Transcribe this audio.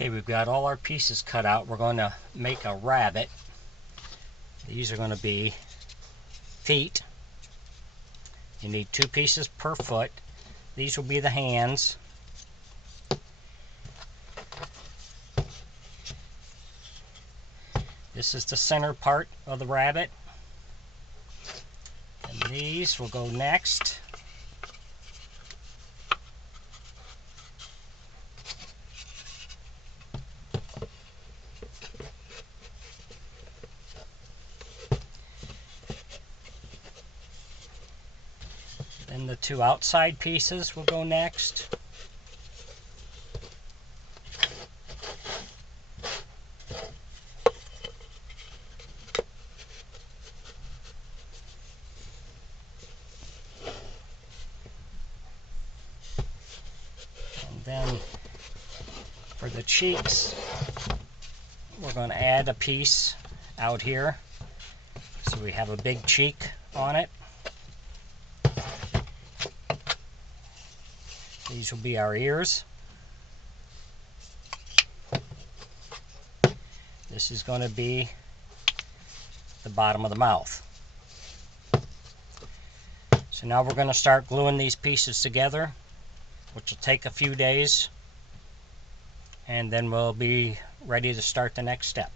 Okay, we've got all our pieces cut out. We're going to make a rabbit. These are going to be feet. You need 2 pieces per foot. These will be the hands. This is the center part of the rabbit. And these will go next. Then the 2 outside pieces will go next. And then for the cheeks, we're going to add a piece out here so we have a big cheek on it. These will be our ears. This is going to be the bottom of the mouth. So now we're going to start gluing these pieces together, which will take a few days, and then we'll be ready to start the next step.